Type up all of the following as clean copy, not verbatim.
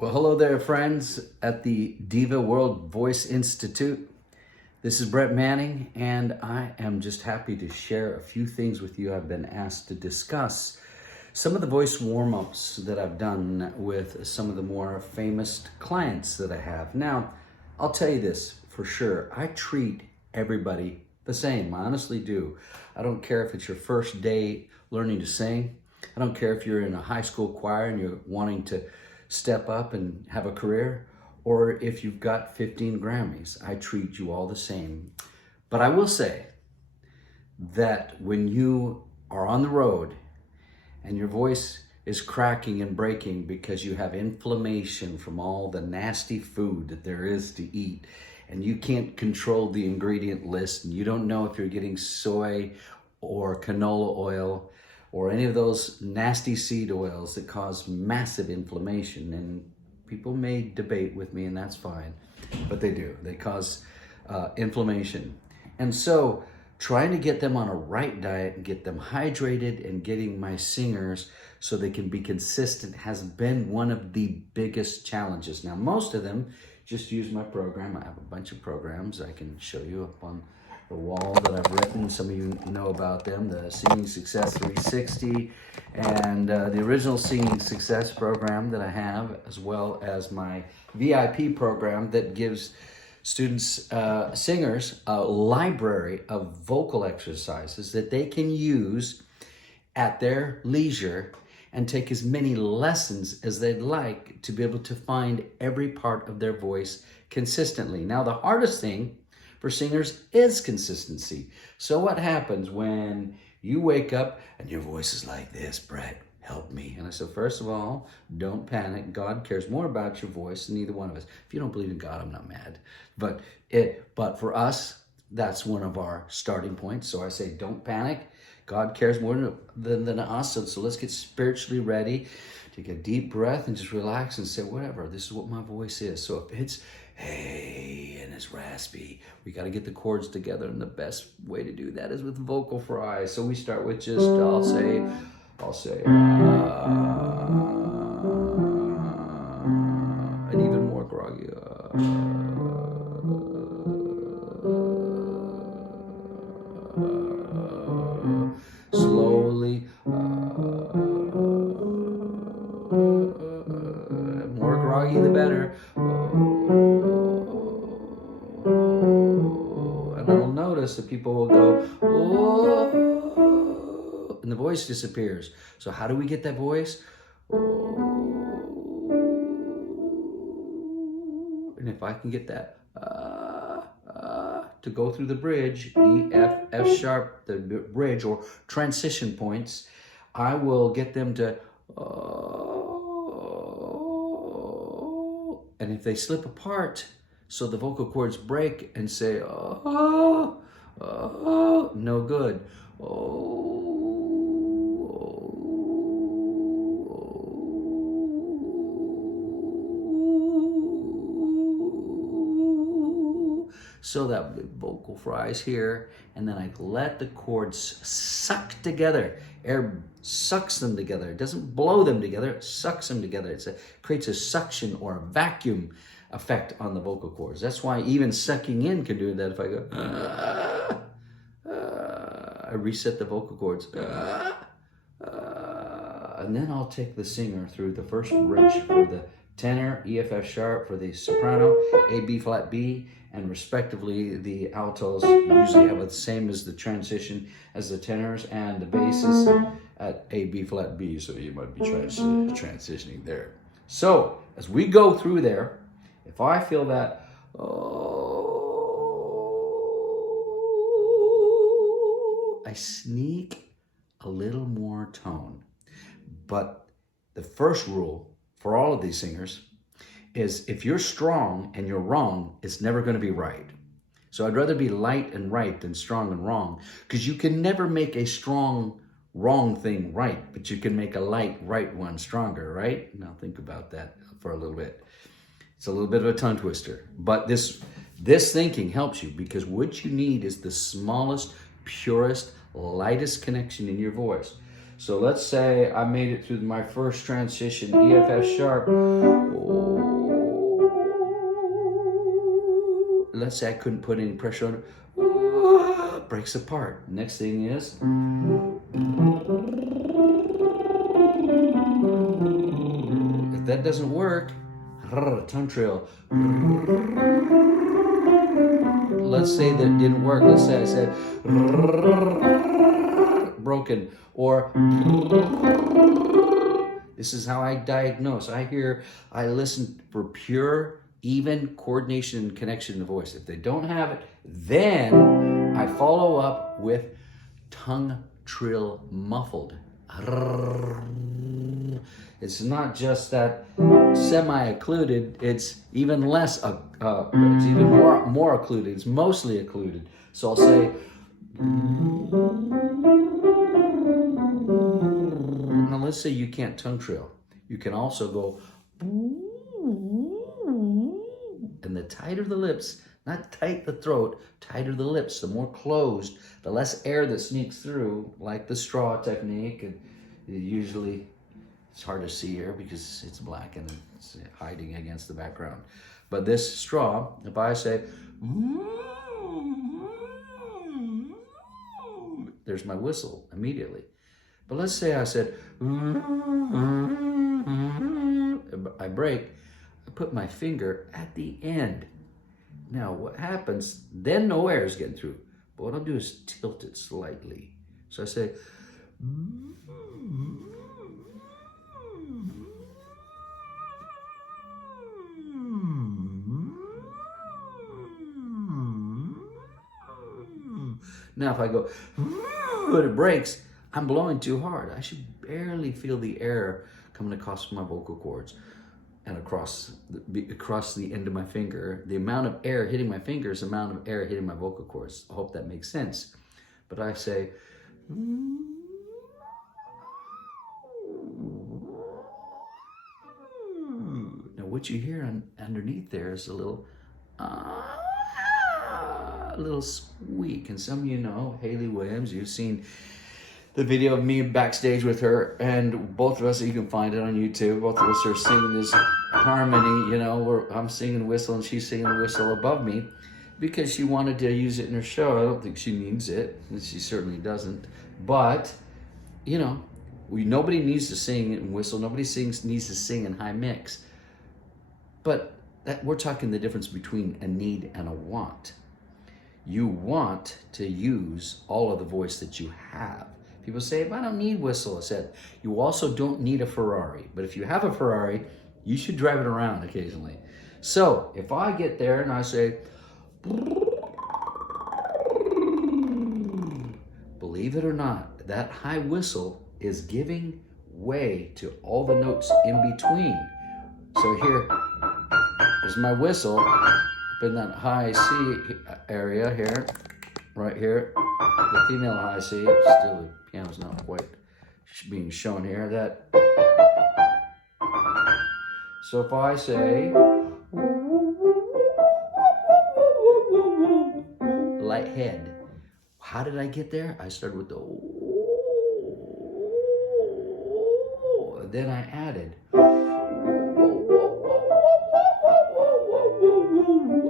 Well, hello there, friends at the Diva World Voice Institute. This is Brett Manning, and I am just happy to share a few things with you. I've been asked to discuss some of the voice warm-ups that I've done with some of the more famous clients that I have. Now, I'll tell you this for sure. I treat everybody the same. I honestly do. I don't care if it's your first day learning to sing. I don't care if you're in a high school choir and you're wanting to step up and have a career, or if you've got 15 Grammys. I treat you all the same. But I will say that when you are on the road and your voice is cracking and breaking because you have inflammation from all the nasty food that there is to eat, and you can't control the ingredient list, and you don't know if you're getting soy or canola oil or any of those nasty seed oils that cause massive inflammation. And people may debate with me, and that's fine, but they do. They cause inflammation. And so trying to get them on a right diet and get them hydrated and getting my singers so they can be consistent has been one of the biggest challenges. Now, most of them just use my program. I have a bunch of programs I can show you up on the wall that I've written. Some of you know about them, the Singing Success 360 and the original Singing Success program that I have, as well as my VIP program that gives students, singers, a library of vocal exercises that they can use at their leisure and take as many lessons as they'd like to be able to find every part of their voice consistently. Now, the hardest thing for singers is consistency. So what happens when you wake up and your voice is like this? Brett, help me. And I said, first of all, don't panic. God cares more about your voice than either one of us. If you don't believe in God, I'm not mad. But for us, that's one of our starting points. So I say, don't panic. God cares more than us. So let's get spiritually ready. Take a deep breath and just relax and say, whatever, this is what my voice is. So if it's hey and it's raspy, we got to get the chords together, and the best way to do that is with vocal fries. So we start with just I'll say and even more groggy slowly more groggy the better. And I'll notice that people will go, oh, and the voice disappears. So how do we get that voice? And if I can get that to go through the bridge, E, F, F sharp, the bridge or transition points, I will get them to, and if they slip apart, so the vocal cords break and say, no good. So that vocal fries here, and then I let the chords suck together. Air sucks them together. It doesn't blow them together, it sucks them together. It creates a suction or a vacuum effect on the vocal cords. That's why even sucking in can do that. If I go, I reset the vocal cords. And then I'll take the singer through the first bridge for the tenor, E, F, F sharp, for the soprano, A, B flat, B, and respectively the altos usually have the same as the transition as the tenors, and the basses at A, B flat, B, so you might be transitioning there. So as we go through there, if I feel that, I sneak a little more tone. But the first rule for all of these singers is if you're strong and you're wrong, it's never going to be right. So I'd rather be light and right than strong and wrong, because you can never make a strong wrong thing right, but you can make a light right one stronger, right? Now think about that for a little bit. It's a little bit of a tongue twister, but this thinking helps you, because what you need is the smallest, purest, lightest connection in your voice. So let's say I made it through my first transition, E, F, F sharp. Let's say I couldn't put any pressure on it. Breaks apart. Next thing is, if that doesn't work, tongue trill. Let's say that didn't work. Let's say I said broken, or this is how I diagnose. I listen for pure, even coordination and connection in the voice. If they don't have it, then I follow up with tongue trill muffled. It's not just that semi-occluded, it's even less, it's even more occluded. It's mostly occluded. So I'll say, now let's say you can't tongue trill. You can also go, and the tighter the lips, not tight the throat, tighter the lips, the more closed, the less air that sneaks through, like the straw technique. And usually, it's hard to see here because it's black and it's hiding against the background. But this straw, if I say, there's my whistle immediately. But let's say I said, I break, I put my finger at the end. Now what happens, then no air is getting through. But what I'll do is tilt it slightly. So I say, now if I go, but it breaks, I'm blowing too hard. I should barely feel the air coming across my vocal cords and across the end of my finger. The amount of air hitting my finger is the amount of air hitting my vocal cords. I hope that makes sense. But I say, now what you hear underneath there is a little squeak. And some of you know Hayley Williams. You've seen the video of me backstage with her, and both of us, you can find it on YouTube, both of us are singing this harmony, you know, where I'm singing whistle and she's singing whistle above me because she wanted to use it in her show. I don't think she needs it, and she certainly doesn't. But, you know, nobody needs to sing and whistle. Nobody needs to sing in high mix. But we're talking the difference between a need and a want. You want to use all of the voice that you have. People say, I don't need whistle. I said, you also don't need a Ferrari. But if you have a Ferrari, you should drive it around occasionally. So if I get there and I say, believe it or not, that high whistle is giving way to all the notes in between. So here is my whistle up in that high C area here, right here. The female high C, still the piano's not quite being shown here. So if I say, light head, how did I get there? I started with the then I added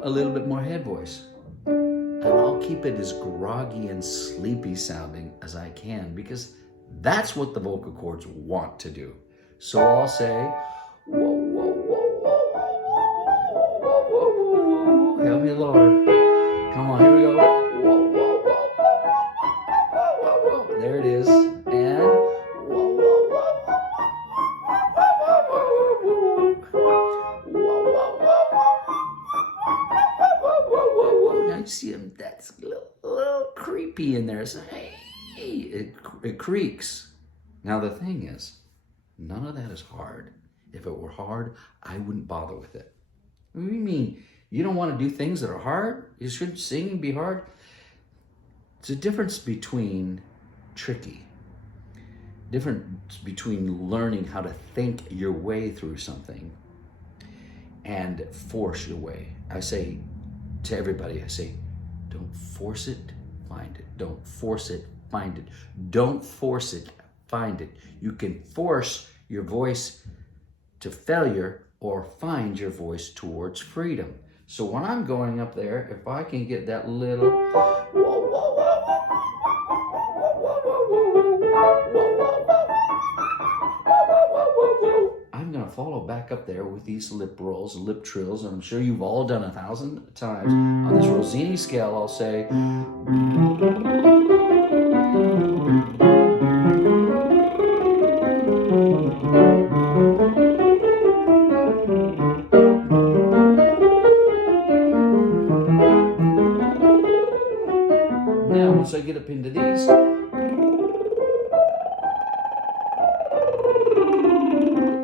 a little bit more head voice. And I'll keep it as groggy and sleepy sounding as I can because that's what the vocal cords want to do. So I'll say, help me, Lord. Come on, here we go. There it is. And now you see him, that's a little creepy in there. So, hey, it creaks. Now the thing is, none of that is hard. If it were hard, I wouldn't bother with it. What do you mean? You don't want to do things that are hard? You shouldn't sing and be hard? It's a difference between tricky. Difference between learning how to think your way through something and force your way. I say to everybody, I say, don't force it, find it. Don't force it, find it. Don't force it, find it. You can force your voice to failure or find your voice towards freedom. So when I'm going up there, if I can get that little I'm going to follow back up there with these lip rolls, lip trills, and I'm sure you've all done 1,000 times. On this Rossini scale, I'll say, now once I get up into these,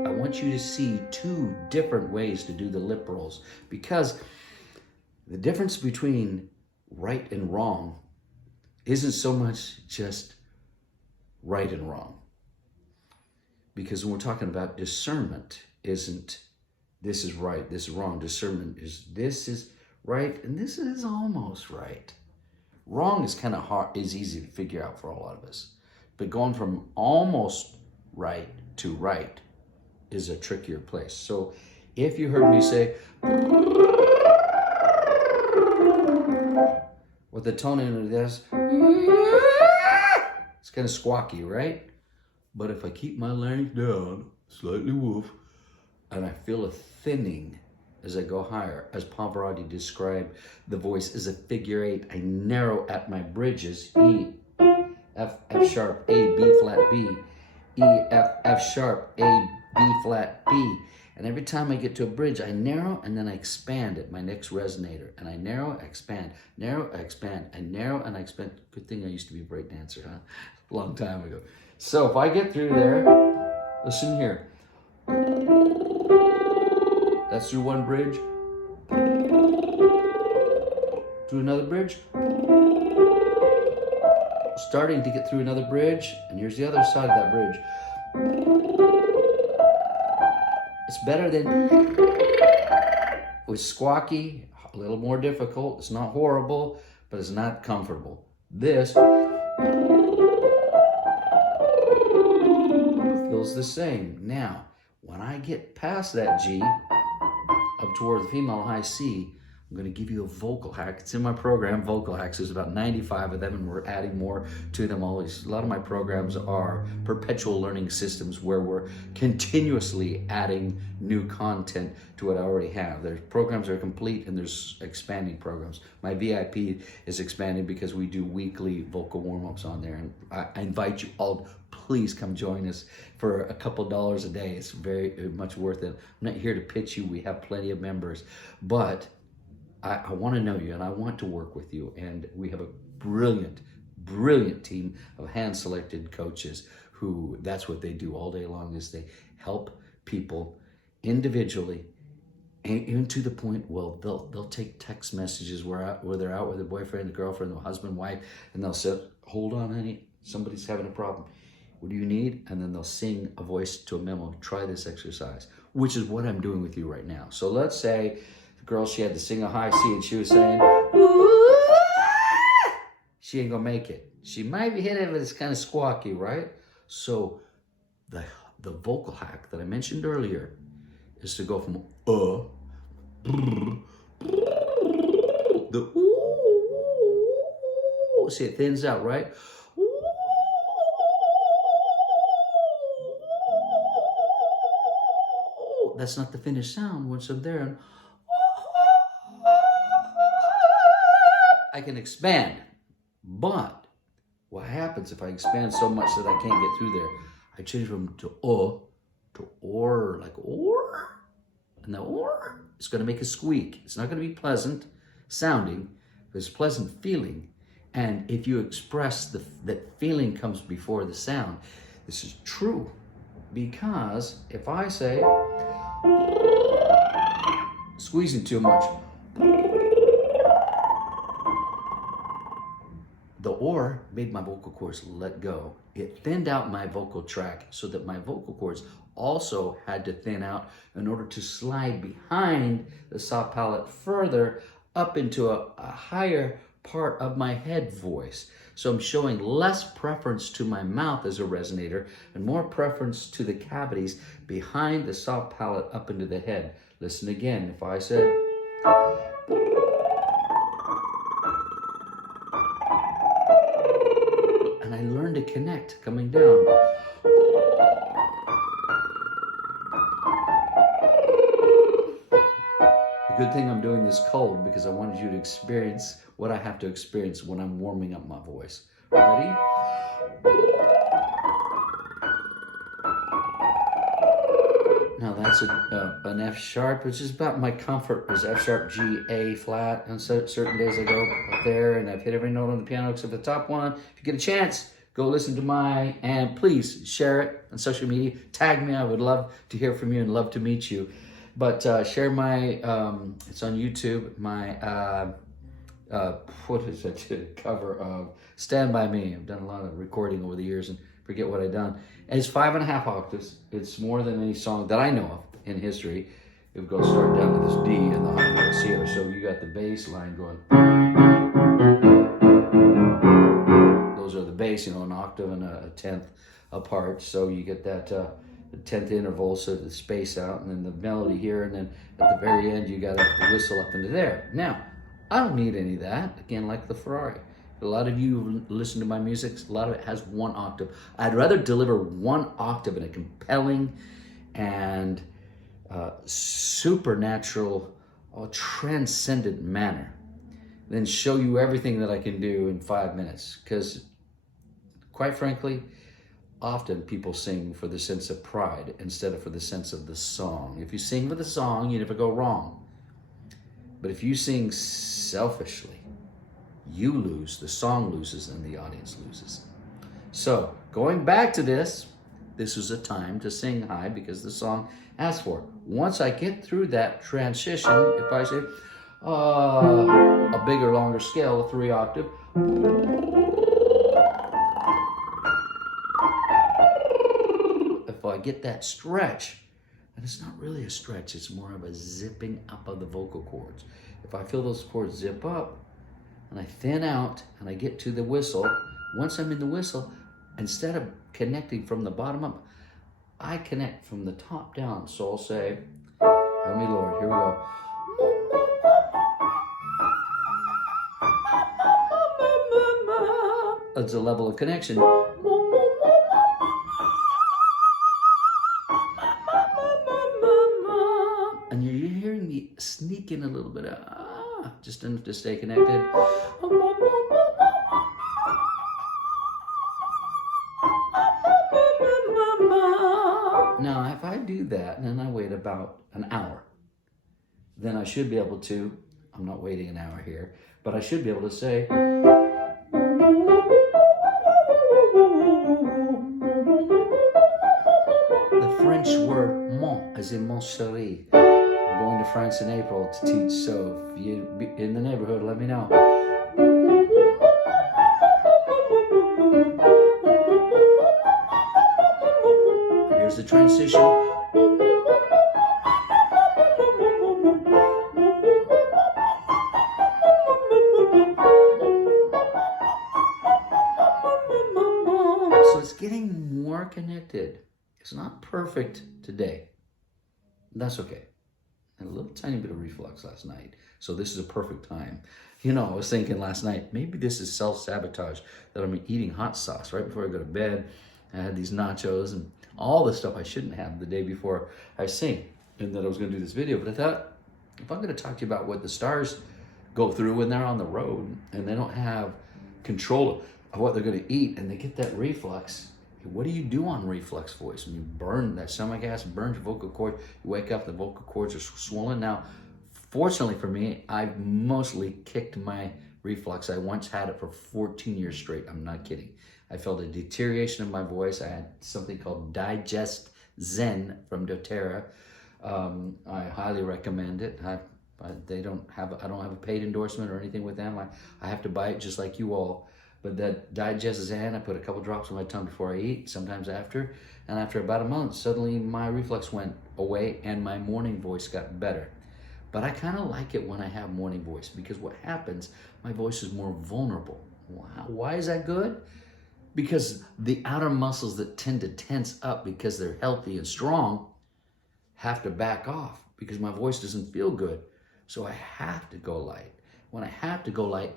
I want you to see two different ways to do the lip rolls, because the difference between right and wrong isn't so much just right and wrong. Because when we're talking about discernment, isn't this is right, this is wrong. Discernment is this is right and this is almost right. Wrong is kind of hard, is easy to figure out for a lot of us. But going from almost right to right is a trickier place. So if you heard me say, with the tone into this, it's kind of squawky, right? But if I keep my larynx down, slightly woof, and I feel a thinning as I go higher, as Pavarotti described the voice as a figure eight, I narrow at my bridges, E, F, F sharp, A, B flat, B, E, F, F sharp, A, B flat, B. And every time I get to a bridge, I narrow and then I expand at my next resonator. And I narrow, I expand, narrow, I expand, I narrow and I expand. Good thing I used to be a break dancer, huh? A long time ago. So if I get through there, listen here. That's through one bridge. Through another bridge. Starting to get through another bridge, and here's the other side of that bridge. It's better than with squawky, a little more difficult. It's not horrible, but it's not comfortable. This feels the same. Now, when I get past that G, up toward the female high C, I'm going to give you a vocal hack. It's in my program, Vocal Hacks. There's about 95 of them, and we're adding more to them always. A lot of my programs are perpetual learning systems where we're continuously adding new content to what I already have. There's programs that are complete, and there's expanding programs. My VIP is expanding because we do weekly vocal warm-ups on there, and I invite you all, please come join us for a couple dollars a day. It's very much worth it. I'm not here to pitch you. We have plenty of members, but I want to know you and I want to work with you. And we have a brilliant, brilliant team of hand-selected coaches who that's what they do all day long, is they help people individually, and even to the point, well, they'll take text messages where they're out with a boyfriend, a girlfriend, a husband, wife, and they'll say, hold on, honey, somebody's having a problem. What do you need? And then they'll sing a voice to a memo. Try this exercise, which is what I'm doing with you right now. So let's say the girl, she had to sing a high C and she was saying, ooh, she ain't gonna make it. She might be hitting it, but it's kind of squawky, right? So the vocal hack that I mentioned earlier is to go from the ooh, see, it thins out, right? That's not the finished sound. Once I'm there, and I can expand. But what happens if I expand so much that I can't get through there? I change from to or, like or. And the or is going to make a squeak. It's not going to be pleasant sounding, but it's pleasant feeling. And if you express that feeling comes before the sound, this is true. Because if I say, squeezing too much, the or made my vocal cords let go. It thinned out my vocal tract so that my vocal cords also had to thin out in order to slide behind the soft palate further up into a higher part of my head voice. So I'm showing less preference to my mouth as a resonator and more preference to the cavities behind the soft palate up into the head. Listen again. If I said, and I learn to connect coming down. Good thing I'm doing this cold because I wanted you to experience what I have to experience when I'm warming up my voice. Ready? Now that's an F sharp, which is about my comfort, is F sharp, G, A flat. And so certain days I go up there and I've hit every note on the piano except the top one. If you get a chance, go listen to and please share it on social media. Tag me, I would love to hear from you and love to meet you. But share my, it's on YouTube, my, what is that cover of Stand By Me. I've done a lot of recording over the years and forget what I've done. And it's 5.5 octaves. It's more than any song that I know of in history. It goes start down to this D and the high notes here. So you got the bass line going. Those are the bass, an octave and a tenth apart. So you get that, the 10th interval, so the space out, and then the melody here, and then at the very end you got to whistle up into there. Now, I don't need any of that, again, like the Ferrari. A lot of you listen to my music, a lot of it has 1 octave. I'd rather deliver 1 octave in a compelling and supernatural, transcendent manner than show you everything that I can do in 5 minutes. Because, quite frankly, often people sing for the sense of pride instead of for the sense of the song. If you sing for the song, you never go wrong. But if you sing selfishly, you lose, the song loses, and the audience loses. So, going back to this is a time to sing high because the song asks for it. Once I get through that transition, if I say a bigger, longer scale, a 3 octave, if I get that stretch, and it's not really a stretch, it's more of a zipping up of the vocal cords. If I feel those cords zip up, and I thin out, and I get to the whistle, once I'm in the whistle, instead of connecting from the bottom up, I connect from the top down. So I'll say, help me Lord, here we go. It's a level of connection. And you're hearing me sneak in a little bit of just enough to stay connected. Now, if I do that and then I wait about an hour, then I should be able to, I'm not waiting an hour here, but I should be able to say, the French word mon, as in mon chéri. I'm going to France in April to teach, so if you're in the neighborhood, let me know. Here's the transition. So it's getting more connected. It's not perfect today. That's okay. And a little tiny bit of reflux last night. So this is a perfect time. I was thinking last night, maybe this is self-sabotage, that I'm eating hot sauce right before I go to bed. I had these nachos and all the stuff I shouldn't have the day before I sing, and that I was going to do this video. But I thought, if I'm going to talk to you about what the stars go through when they're on the road and they don't have control of what they're going to eat and they get that reflux, what do you do on reflux voice? When you burn that stomach acid, burns your vocal cord, you wake up, the vocal cords are swollen. Now, fortunately for me, I've mostly kicked my reflux. I once had it for 14 years straight. I'm not kidding. I felt a deterioration in my voice. I had something called Digest Zen from doTERRA. I highly recommend it. I don't have a paid endorsement or anything with them. I have to buy it just like you all. But that Digest Zen, I put a couple drops on my tongue before I eat, sometimes after. And after about a month, suddenly my reflux went away and my morning voice got better. But I kind of like it when I have morning voice because what happens, my voice is more vulnerable. Wow. Why is that good? Because the outer muscles that tend to tense up because they're healthy and strong have to back off because my voice doesn't feel good. So I have to go light. When I have to go light,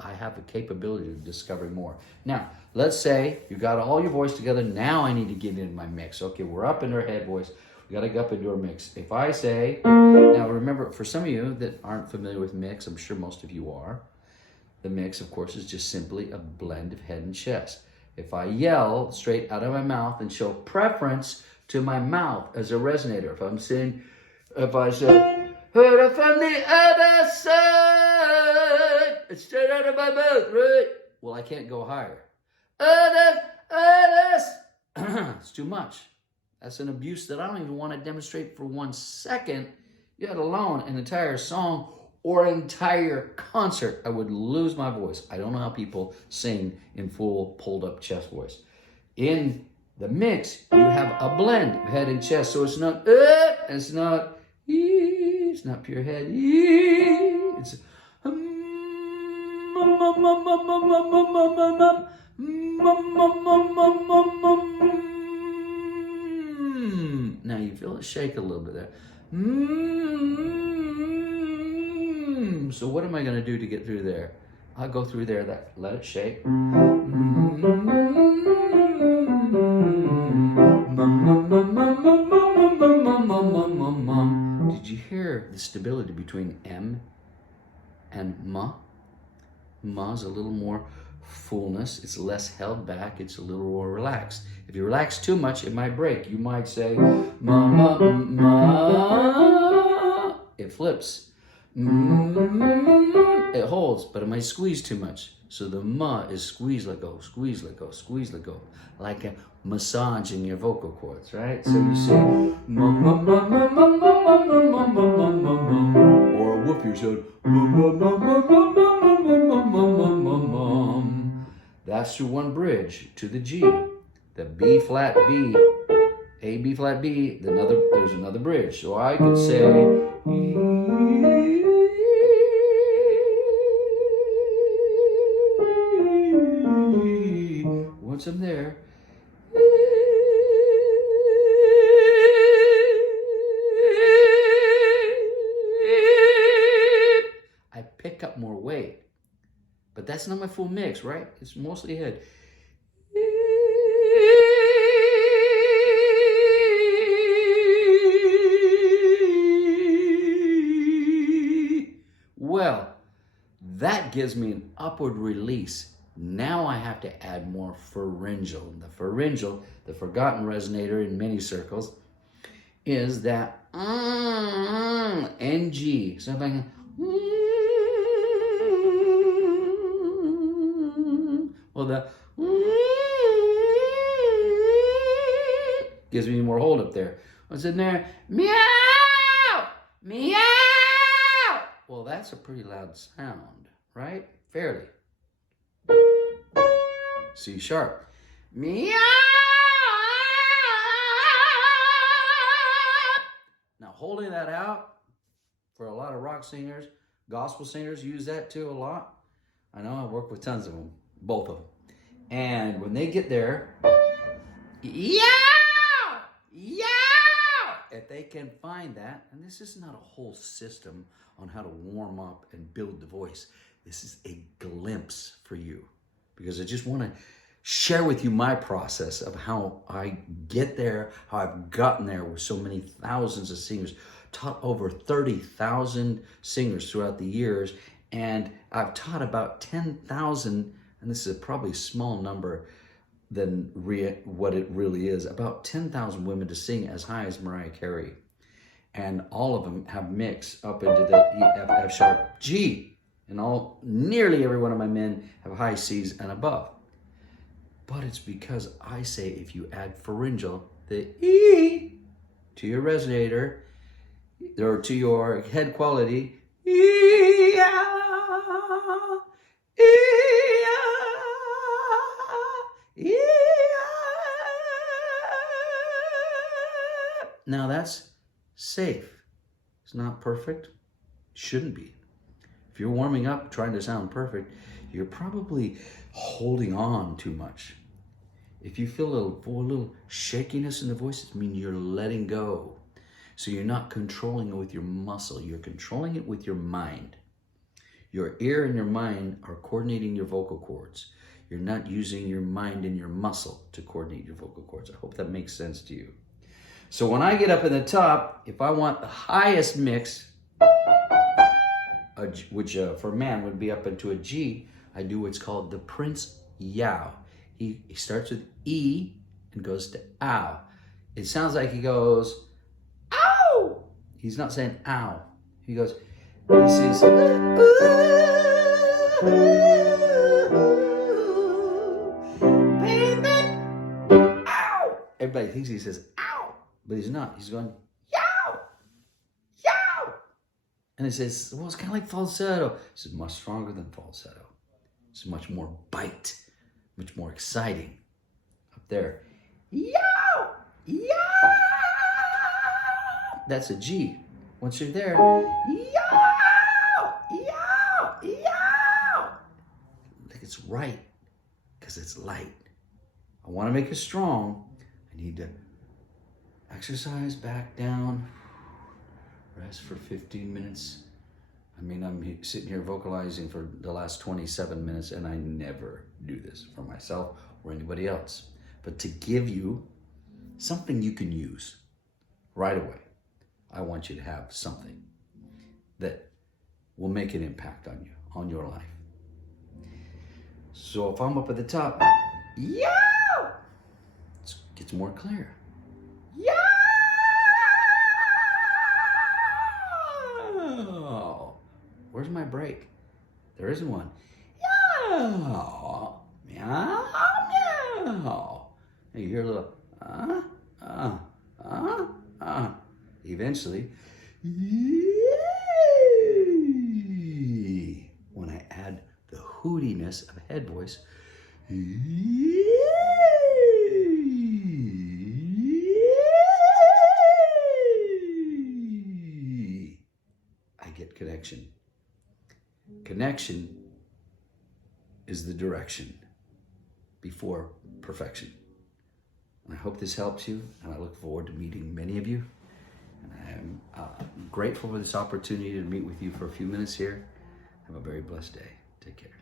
I have the capability of discovering more. Now, let's say you got all your voice together. Now I need to get into my mix. Okay, we're up in our head voice. We got to go up into our mix. If I say, now remember, for some of you that aren't familiar with mix, I'm sure most of you are, the mix, of course, is just simply a blend of head and chest. If I yell straight out of my mouth and show preference to my mouth as a resonator, if I say, heard it from the other side, it's straight out of my mouth, right? Well, I can't go higher. It's too much. That's an abuse that I don't even want to demonstrate for 1 second, yet alone an entire song or an entire concert. I would lose my voice. I don't know how people sing in full pulled up chest voice. In the mix, you have a blend of head and chest. So it's not it's not it's not pure head. It's now you feel it shake a little bit there. So what am I going to do to get through there? I'll go through there, let it shake. Did you hear the stability between M and ma? Ma's a little more fullness. It's less held back. It's a little more relaxed. If you relax too much, it might break. You might say, ma, ma, ma. It flips. It holds, but it might squeeze too much. So the ma is squeeze, let go, squeeze, let go, squeeze, let go. Like a massage in your vocal cords, right? So you say, ma, ma, ma, ma, ma, ma, ma, ma, ma, ma, ma, ma. Or a whoop yourself, ma, ma, ma, ma, ma, ma, ma, ma, ma, ma, ma. That's your one bridge to the G. The B flat B, A B flat B, there's another bridge. So I could say, once I'm there, I pick up more weight. But that's not my full mix, right? It's mostly head. Well, that gives me an upward release. Now I have to add more pharyngeal. The pharyngeal, the forgotten resonator in many circles, is that NG. So if I can, well, the gives me more hold up there. What's in there? Meow! Meow! Well, that's a pretty loud sound, right? Fairly. C sharp. Meow! Now, holding that out, for a lot of rock singers, gospel singers use that too a lot. I know I work with tons of them, both of them. And when they get there, yeah! Yeah! If they can find that, and this is not a whole system on how to warm up and build the voice. This is a glimpse for you because I just want to share with you my process of how I get there, how I've gotten there with so many thousands of singers, taught over 30,000 singers throughout the years, and I've taught about 10,000, and this is probably a small number than what it really is, about 10,000 women to sing as high as Mariah Carey. And all of them have mixed up into the E, F, F sharp, G. And nearly every one of my men have high C's and above. But it's because I say if you add pharyngeal, the E, to your resonator, or to your head quality, now that's safe. It's not perfect. Shouldn't be. If you're warming up trying to sound perfect, you're probably holding on too much. If you feel a little shakiness in the voice, it means you're letting go. So you're not controlling it with your muscle, you're controlling it with your mind. Your ear and your mind are coordinating your vocal cords. You're not using your mind and your muscle to coordinate your vocal cords. I hope that makes sense to you. So when I get up in the top, if I want the highest mix, which for a man would be up into a G, I do what's called the Prince Yao. He starts with E and goes to ow. It sounds like he goes, ow! He's not saying ow. He goes, he says, baby, ow! Everybody thinks he says ow, but he's not. He's going, yow, yow. And he says, well, it's kind of like falsetto. This is much stronger than falsetto. It's much more bite, much more exciting. Up there, yow, yow. That's a G. Once you're there, yow, yow, yow. Like it's right, because it's light. I want to make it strong. I need to exercise back down, rest for 15 minutes. I mean, I'm sitting here vocalizing for the last 27 minutes, and I never do this for myself or anybody else. But to give you something you can use right away, I want you to have something that will make an impact on you, on your life. So if I'm up at the top, yeah, it gets more clear. Yeah. Where's my break? There isn't one. Yeah. Meow, meow. And you hear a little, Eventually, when I add the hootiness of head voice, I get connection. Connection is the direction before perfection. And I hope this helps you, and I look forward to meeting many of you. And I am grateful for this opportunity to meet with you for a few minutes here. Have a very blessed day. Take care.